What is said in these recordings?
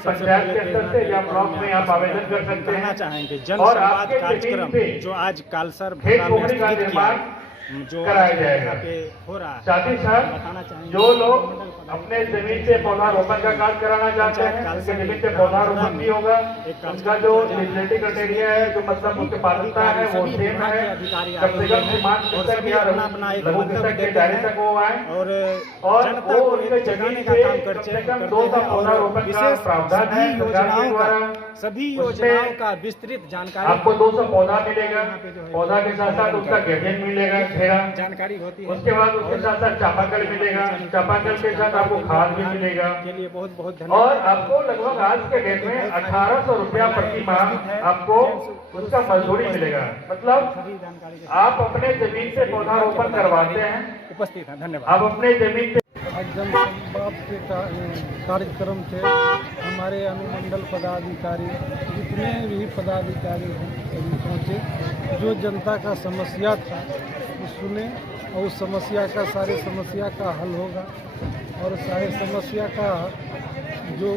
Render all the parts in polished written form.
पंचायत के स्तर से या ब्लॉक में आप आवेदन कर सकते हैं। चाहेंगे जनसंवाद कार्यक्रम जो आज कालसर जो कराया पे हो रहा है, साथ ही साथ जो लोग अपने जमीन से पौधारोपण का कार्य कराना चाहते हैं उनके जमीन से पौधारोपण भी होगा। उनका जो एलिजिबिलिटी क्राइटेरिया है, जो मतलब उसके पात्रता है वो सेम है। कम से कम सीमांत कृषक या लघु कृषक के दायरे तक वो आए और जनता वो को उनके जगाने जमीन का से काम कम से करते कम हैं 2 और पौधारोपण का विशेष प्रावधान है सरकार के द्वारा। सभी उसमें योजनाओं का विस्तृत जानकारी आपको 200 पौधा मिलेगा। पौधा के साथ साथ उसका गैजेट मिलेगा खेड़ा, जानकारी होती है। उसके बाद उसके साथ साथ चापाकल मिलेगा। चापाकल के साथ आपको खाद भी मिलेगा के लिए बहुत बहुत और धन्यवाद। आपको लगभग आज के डेट में 1800 रुपया प्रति माह आपको उसका मजदूरी मिलेगा। मतलब सभी जानकारी के आप अपने जमीन से पौधारोपण करवाते हैं, उपस्थित हैं। धन्यवाद। आप अपने जमीन से जनसंवाद के कार्यक्रम थे। हमारे अनुमंडल पदाधिकारी जितने भी पदाधिकारी हैं सभी पहुँचे, जो जनता का समस्या था वो सुने और उस समस्या का सारे समस्या का हल होगा और सारे समस्या का जो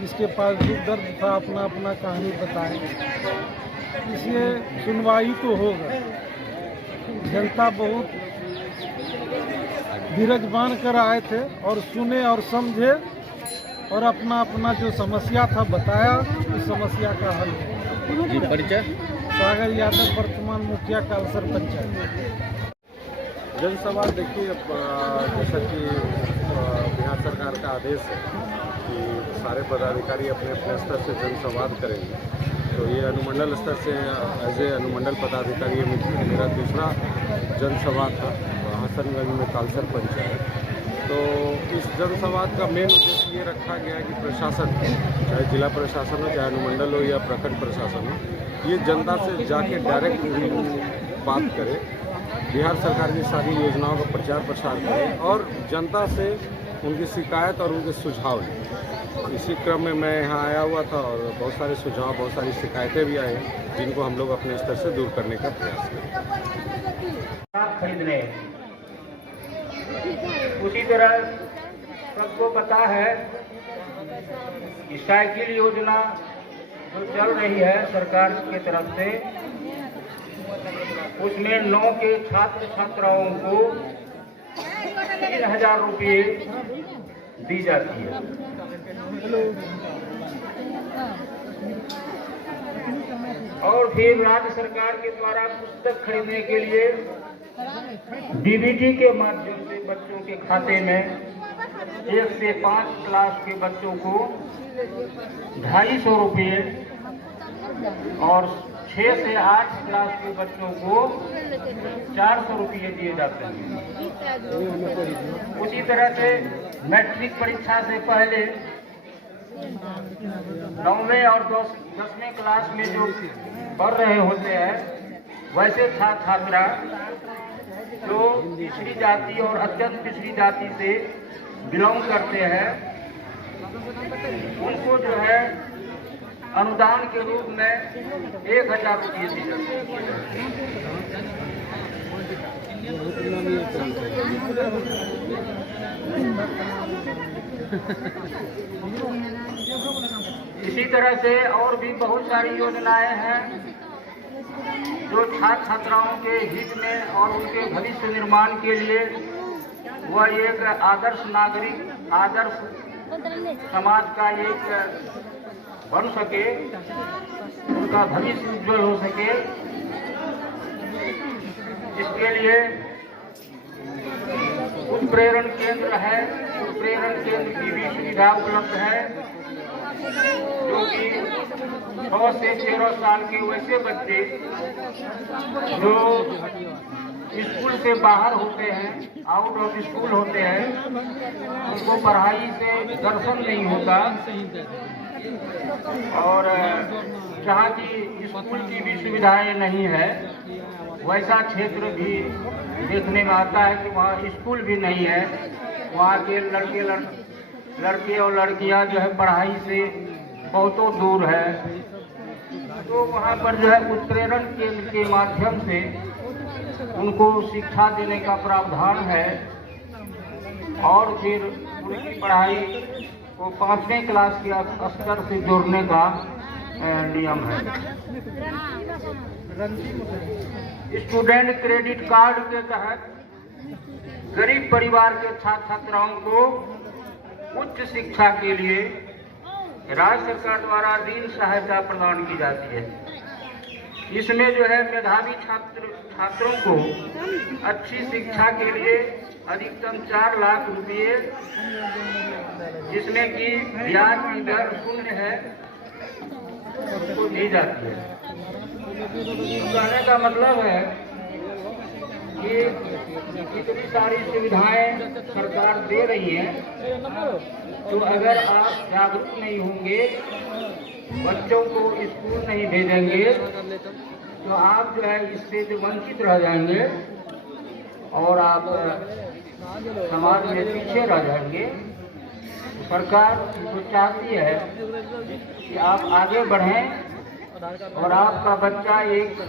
जिसके पास दुख दर्द था अपना अपना कहानी बताए, इसलिए सुनवाई तो होगा। जनता बहुत धीरज बांध कर आए थे और सुने और समझे और अपना अपना जो समस्या था बताया, उस समस्या का हल। जी, परिचय सागर यादव, वर्तमान मुखिया कालसर पंचायत। जनसंवाद देखिए, जैसा कि बिहार सरकार का आदेश है कि सारे पदाधिकारी अपने अपने स्तर से जनसंवाद करेंगे, तो ये अनुमंडल स्तर से एज ए अनुमंडल पदाधिकारी मेरा दूसरा जनसंवाद था हसनगंज में कालसर पंचायत। तो इस जनसंवाद का मेन उद्देश्य ये रखा गया है कि प्रशासन, चाहे जिला प्रशासन हो, चाहे अनुमंडल हो या प्रखंड प्रशासन हो, ये जनता से जाके डायरेक्ट बात करे, बिहार सरकार की सारी योजनाओं का प्रचार प्रसार करें और जनता से उनकी शिकायत और उनके सुझाव लें। इसी क्रम में मैं यहाँ आया हुआ था और बहुत सारे सुझाव, बहुत सारी शिकायतें भी आए हैं जिनको हम लोग अपने स्तर से दूर करने का प्रयास करें। खरीदने उसी तरह सबको पता है कि साइकिल योजना जो चल रही है सरकार की तरफ से, उसमें 9 के छात्र छात्राओं को 3000 रुपये दी जाती है। और फिर राज्य सरकार के द्वारा पुस्तक खरीदने के लिए डीबीटी के माध्यम से बच्चों के खाते में 1 से 5 क्लास के बच्चों को 250 रुपये और 6 से 8 क्लास के बच्चों को 400 रुपये दिए जाते हैं। उसी तरह से मैट्रिक परीक्षा से पहले 9वें और 10वें क्लास में जो पढ़ रहे होते हैं, वैसे छात्रा जो पिछड़ी जाति और अत्यंत पिछड़ी जाति से बिलोंग करते हैं, उनको जो है अनुदान के रूप में 1000 रुपये दी जाती इसी तरह से और भी बहुत सारी योजनाएं हैं जो छात्र छात्राओं के हित में और उनके भविष्य निर्माण के लिए वह एक आदर्श नागरिक, आदर्श समाज का एक बन सके, उनका भविष्य उज्जवल हो सके, इसके लिए उत्प्रेरण केंद्र है। उत्प्रेरण केंद्र की भी सुविधा उपलब्ध है, जो कि 6 से 13 साल के वैसे बच्चे जो स्कूल से बाहर होते हैं, आउट ऑफ स्कूल होते हैं, उनको पढ़ाई से दर्शन नहीं होता और जहाँ की स्कूल की भी सुविधाएं नहीं है, वैसा क्षेत्र भी देखने में आता है कि वहाँ स्कूल भी नहीं है। वहाँ के लड़के और लड़कियाँ जो है पढ़ाई से बहुतों दूर है, तो वहाँ पर जो है उत्प्रेरण केंद्र के माध्यम से उनको शिक्षा देने का प्रावधान है और फिर उनकी पढ़ाई को 5वें क्लास के स्तर से जोड़ने का नियम है। स्टूडेंट क्रेडिट कार्ड के तहत गरीब परिवार के छात्र छात्राओं को उच्च शिक्षा के लिए राज्य सरकार द्वारा ऋण सहायता प्रदान की जाती है। इसमें जो है मेधावी छात्रों को अच्छी शिक्षा के लिए अधिकतम 4 लाख रुपये, जिसमें कि ब्याज की दर 0 है, उसको दी जाती है। कहने का मतलब है कि इतनी सारी सुविधाएं सरकार दे रही है, तो अगर आप जागरूक नहीं होंगे, बच्चों को स्कूल नहीं भेजेंगे, तो आप जो है इससे जो वंचित रह जाएंगे और आप समाज में पीछे रह जाएंगे। सरकार तो चाहती है कि आप आगे बढ़ें और आपका बच्चा एक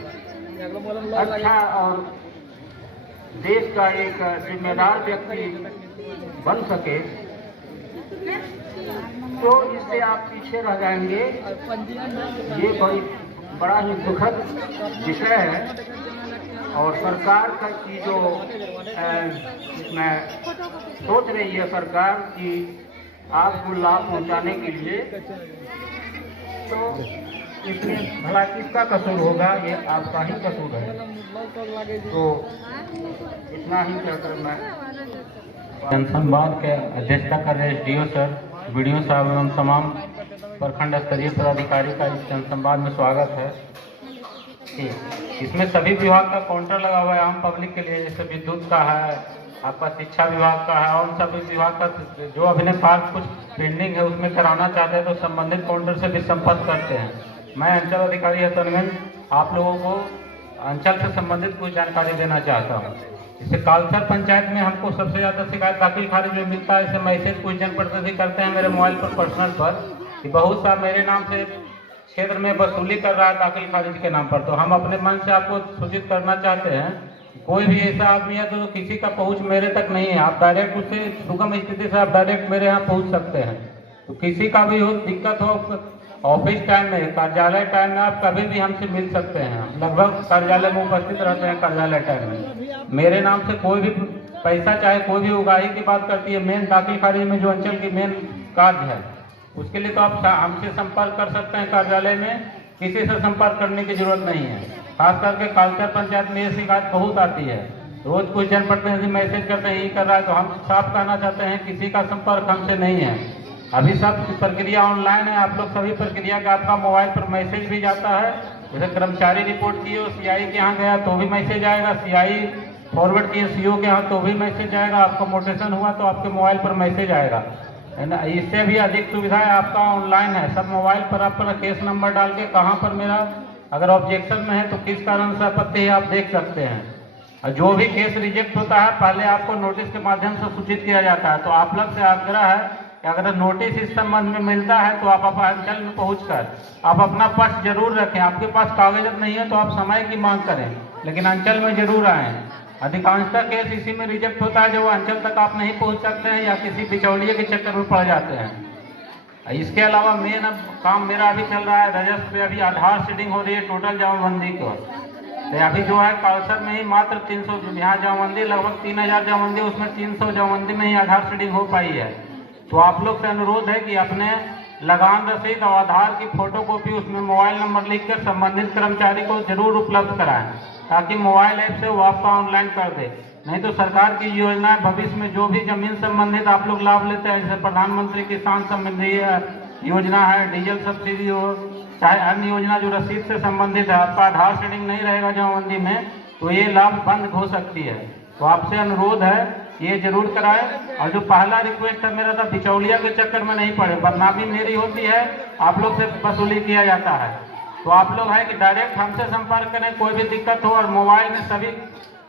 अच्छा और देश का एक जिम्मेदार व्यक्ति बन सके, तो इससे आप पीछे रह जाएंगे। ये बड़ा ही दुखद विषय है और सरकार का की जो इसमें सोच रही है सरकार कि आपको लाभ पहुंचाने के लिए, तो इसमें भला किसका कसूर होगा? ये आपका ही कसूर है। तो इतना ही कहकर मैं जनसंवाद के अध्यक्षता कर रहे एसडीओ सर, वीडियो साहब एवं तमाम प्रखंड स्तरीय पदाधिकारी का इस जनसंवाद में स्वागत है। इसमें सभी विभाग का काउंटर लगा हुआ है आम पब्लिक के लिए, जैसे विद्युत का है, आपका शिक्षा विभाग का है, और सभी विभाग का जो अभिनय पार्ट कुछ पेंडिंग है उसमें कराना चाहते हैं तो संबंधित काउंटर से भी संपर्क करते हैं। मैं अंचल अधिकारी हसनगंज आप लोगों को अंचल से संबंधित कुछ जानकारी देना चाहता हूँ। जैसे कालसर पंचायत में हमको सबसे ज़्यादा शिकायत दाखिल खारिज में मिलता है। ऐसे मैसेज कुछ जनप्रतिनिधि करते हैं मेरे मोबाइल पर पर्सनल पर कि बहुत सा मेरे नाम से क्षेत्र में वसूली कर रहा है दाखिल खारिज के नाम पर। तो हम अपने मन से आपको सूचित करना चाहते हैं, कोई भी ऐसा आदमी है तो किसी का पहुंच मेरे तक नहीं है। आप डायरेक्ट उससे सुगम स्थिति से आप डायरेक्ट मेरे यहाँ पहुंच सकते हैं। तो किसी का भी हो दिक्कत हो, ऑफिस टाइम में, कार्यालय टाइम में आप कभी भी हमसे मिल सकते हैं। लगभग कार्यालय में उपस्थित रहते हैं कार्यालय टाइम में। मेरे नाम से कोई भी पैसा चाहे कोई भी उगाही की बात करती है, मेन दाखिल खारिज में जो अंचल की मेन कार्य है उसके लिए तो आप हमसे संपर्क कर सकते हैं कार्यालय में, किसी से संपर्क करने की जरूरत नहीं है। खास करके कालसर पंचायत में ये शिकायत बहुत आती है, रोज कुछ जनप्रतिनिधि मैसेज करते हैं ये कर रहा है। तो हम साफ कहना चाहते हैं किसी का संपर्क हमसे नहीं है। अभी सब प्रक्रिया ऑनलाइन है, आप लोग सभी प्रक्रिया का आपका मोबाइल पर मैसेज भी जाता है। जैसे कर्मचारी रिपोर्ट किए सीआई के यहाँ गया तो भी मैसेज आएगा, सीआई फॉरवर्ड किए सीओ के यहाँ तो भी मैसेज आएगा, आपका मोटेशन हुआ तो आपके मोबाइल पर मैसेज आएगा, है ना। इससे भी अधिक सुविधाएं आपका ऑनलाइन है। सब मोबाइल पर आप केस नंबर डाल के कहाँ पर मेरा अगर ऑब्जेक्शन में है तो किस कारण से आपत्ति है आप देख सकते हैं। और जो भी केस रिजेक्ट होता है पहले आपको नोटिस के माध्यम से सूचित किया जाता है। तो आप लोग से आग्रह है कि अगर नोटिस इस संबंध में मिलता है तो आप अंचल में पहुंचकर आप अपना पक्ष जरूर रखें। आपके पास कागजात नहीं है तो आप समय की मांग करें, लेकिन अंचल में जरूर आएँ। अधिकांशतः केस इसी में रिजेक्ट होता है जो अंचल तक आप नहीं पहुंच सकते हैं या किसी बिचौलिए के चक्कर में पड़ जाते हैं। इसके अलावा मेन अब काम मेरा अभी चल रहा है, रजस्व पे अभी आधार सीडिंग हो रही है टोटल जमाबंदी को। तो अभी जो है कालसर में ही मात्र 300, यहाँ जमाबंदी लगभग 3000 जमाबंदी, उसमें 300 जमाबंदी में ही आधार सीडिंग हो पाई है। तो आप लोग से अनुरोध है कि अपने लगान रसीद और आधार की फोटोकॉपी उसमें मोबाइल नंबर लिखकर संबंधित कर्मचारी को जरूर उपलब्ध कराएं, ताकि मोबाइल ऐप से वो आपका ऑनलाइन कर दे। नहीं तो सरकार की योजनाएं भविष्य में जो भी जमीन संबंधित आप लोग लाभ लेते हैं, जैसे प्रधानमंत्री किसान संबंधी योजना है, डीजल सब्सिडी हो, चाहे अन्य योजना जो रसीद से संबंधित है, आपका आधार सीडिंग नहीं रहेगा जमाबंदी में तो ये लाभ बंद हो सकती है। तो आपसे अनुरोध है ये जरूर कराएं। और जो पहला रिक्वेस्ट है मेरा था, बिचौलिया के चक्कर में नहीं पड़े। बदनामी मेरी होती है, आप लोग से वसूली किया जाता है। तो आप लोग है कि डायरेक्ट हमसे संपर्क करें, कोई भी दिक्कत हो। और मोबाइल में सभी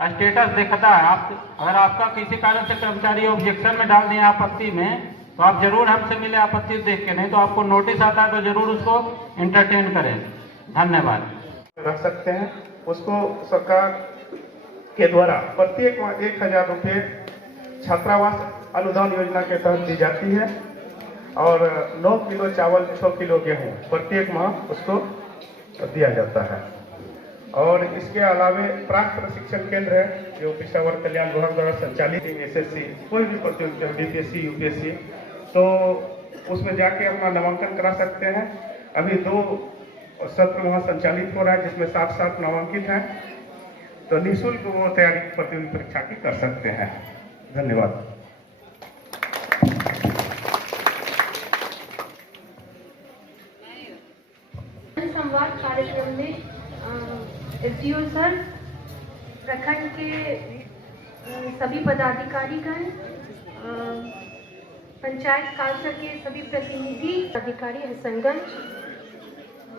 स्टेटस दिखता है। आप अगर आपका किसी कारण से कर्मचारी ऑब्जेक्शन में डाल दिए आपत्ति में, तो आप जरूर हमसे मिले आपत्ति देख के, नहीं तो आपको नोटिस आता है तो जरूर उसको इंटरटेन करें। धन्यवाद। रख सकते हैं उसको सरकार के द्वारा प्रत्येक माह 1000 रुपये छात्रावास अनुदान योजना के तहत दी जाती है। और 9 किलो चावल 6 किलो गेहूँ प्रत्येक माह उसको दिया जाता है। और इसके अलावे प्राक प्रशिक्षण केंद्र है जो पेशा वर्ग कल्याण विभाग द्वारा संचालित एसएससी कोई भी प्रतियोगिता बीपीएससी यूपीएससी, तो उसमें जाके अपना नामांकन करा सकते हैं। अभी 2 सत्र वहाँ संचालित हो रहा है जिसमें 60 नामांकित हैं, तो निःशुल्क वो तैयारी प्रतियोगी परीक्षा की कर सकते हैं। धन्यवाद। संवाद कार्यक्रम में एसडीओ सर, प्रखंड के सभी पदाधिकारीगण, पंचायत कालसर के सभी प्रतिनिधि अधिकारी हसनगंज,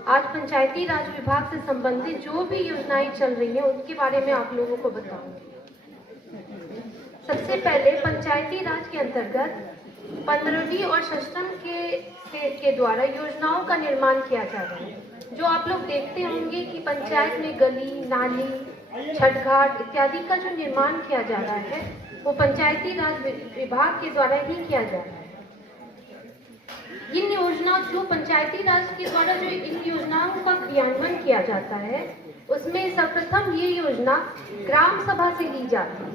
आज पंचायती राज विभाग से संबंधित जो भी योजनाएं चल रही हैं उसके बारे में आप लोगों को बताऊंगी। सबसे पहले पंचायती राज के अंतर्गत 15वीं और सष्टम के द्वारा योजनाओं का निर्माण किया जा रहा है। जो आप लोग देखते होंगे कि पंचायत में गली, नाली, छठघाट इत्यादि का जो निर्माण किया जा रहा है वो पंचायती राज विभाग के द्वारा ही किया जा रहा है। इन योजना जो पंचायती राज के द्वारा जो इन योजनाओं का क्रियान्वयन किया जाता है उसमें सर्वप्रथम ये योजना ग्राम सभा से ली जाती है,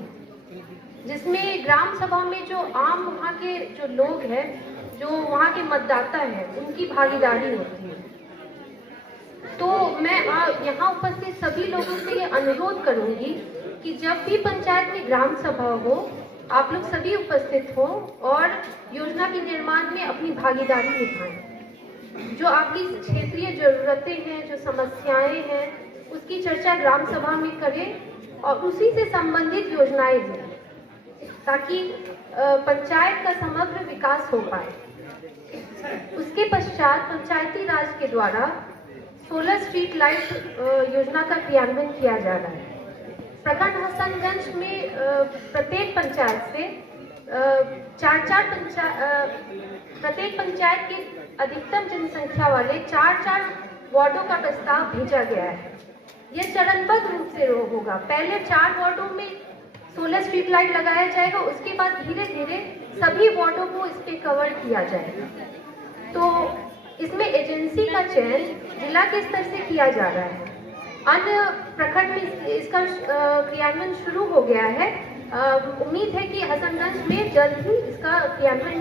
जिसमें ग्राम सभा में जो आम वहाँ के जो लोग हैं, जो वहाँ के मतदाता हैं, उनकी भागीदारी होती है। तो मैं यहाँ उपस्थित सभी लोगों से ये अनुरोध करूंगी कि जब भी पंचायत में ग्राम सभा हो आप लोग सभी उपस्थित हो और योजना के निर्माण में अपनी भागीदारी निभाएं। जो आपकी क्षेत्रीय जरूरतें हैं, जो समस्याएं हैं, उसकी चर्चा ग्राम सभा में करें और उसी से संबंधित योजनाएं दें ताकि पंचायत का समग्र विकास हो पाए। उसके पश्चात पंचायती राज के द्वारा 16 स्ट्रीट लाइट योजना का क्रियान्वयन किया जा रहा है। प्रखंड हसनगंज में प्रत्येक पंचायत से प्रत्येक पंचायत की अधिकतम जनसंख्या वाले 4 वार्डों का प्रस्ताव भेजा गया है। यह चरणबद्ध रूप से होगा। पहले 4 वार्डों में 16 स्ट्रीट लाइट लगाया जाएगा, उसके बाद धीरे धीरे सभी वार्डों को इस पे कवर किया जाएगा। तो इसमें एजेंसी का चयन जिला के स्तर से किया जा रहा है। अन्य प्रखंड में इसका क्रियान्वयन शुरू हो गया है। उम्मीद है कि हसनगंज में जल्द ही इसका क्रियान्वयन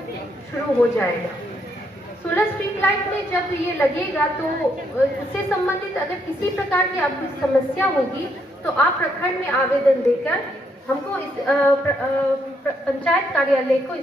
शुरू हो जाएगा। 16 स्ट्रीट लाइट में जब ये लगेगा तो उससे संबंधित अगर किसी प्रकार की आपकी समस्या होगी तो आप प्रखंड में आवेदन देकर हमको इस पंचायत कार्यालय को